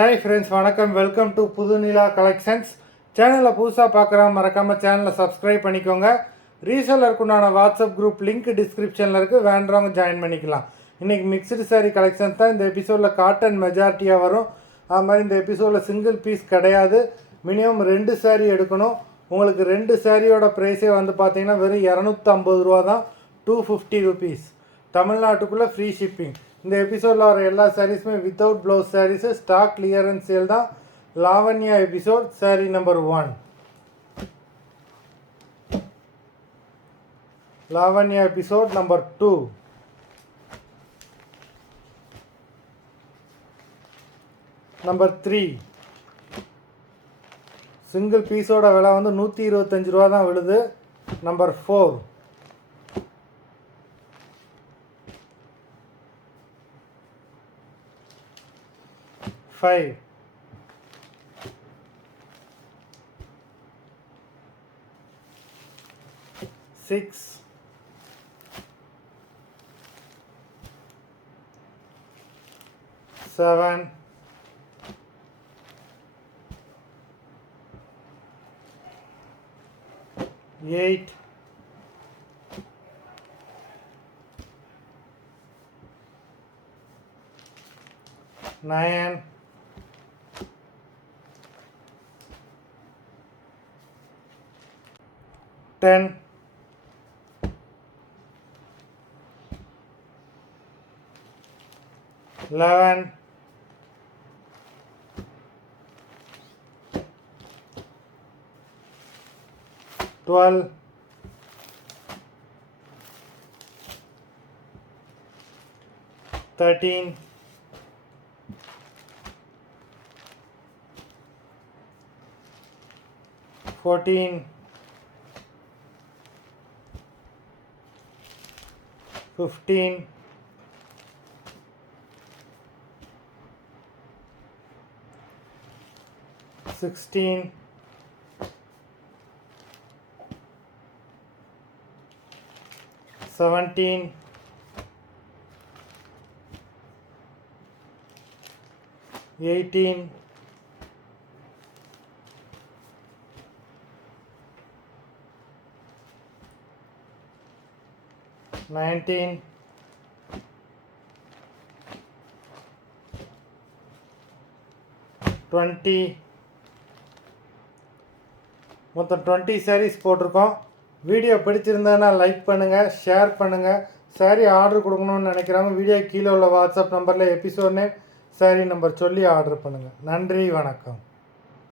Hi friends, வணக்கம். Welcome to புது நிலா collections. சேனலை புதுசாக பார்க்குறா மறக்காமல் சேனலை சப்ஸ்கிரைப் பண்ணிக்கோங்க. ரீசெல்லருக்குண்டான வாட்ஸ்அப் குரூப் லிங்க் டிஸ்கிரிப்ஷனில் இருக்குது, வேண்டவங்க ஜாயின் பண்ணிக்கலாம். இன்றைக்கி மிக்சடு சாரீ கலெக்ஷன்ஸ் தான் இந்த எபிசோடில். காட்டன் மெஜாரிட்டியாக வரும். அது மாதிரி இந்த எபிசோடில் சிங்கிள் பீஸ் கிடையாது. மினிமம் 2 சாரீ எடுக்கணும். உங்களுக்கு 2 சாரியோட ப்ரைஸே வந்து பார்த்தீங்கன்னா வெறும் 250 ரூபா தான், 250 ருபீஸ். தமிழ்நாட்டுக்குள்ளே ஃப்ரீ ஷிப்பிங். இந்த எபிசோடில் வர எல்லா சாரீஸுமே without blouse sarees. Stock clearance sale தான். Lavanya episode saree number 1. Lavanya episode number 2. Number 3. Single பீஸோட விலை வந்து 125 ரூபா தான் விழுது. நம்பர் 4. 5. 6. 7. 8. 9. 10. 11. 12. 13. 14. 15. 16. 17. 18. 19. 20. மொத்தம் 20 சாரீஸ் போட்டிருக்கோம். வீடியோ பிடிச்சிருந்ததுன்னா லைக் பண்ணுங்கள், ஷேர் பண்ணுங்கள். சாரீ ஆர்டர் கொடுக்கணும்னு நினைக்கிறாங்க, வீடியோ கீழே உள்ள வாட்ஸ்அப் நம்பரில் எபிசோட் நேம், சாரீ நம்பர் சொல்லி ஆர்டர் பண்ணுங்கள். நன்றி, வணக்கம்.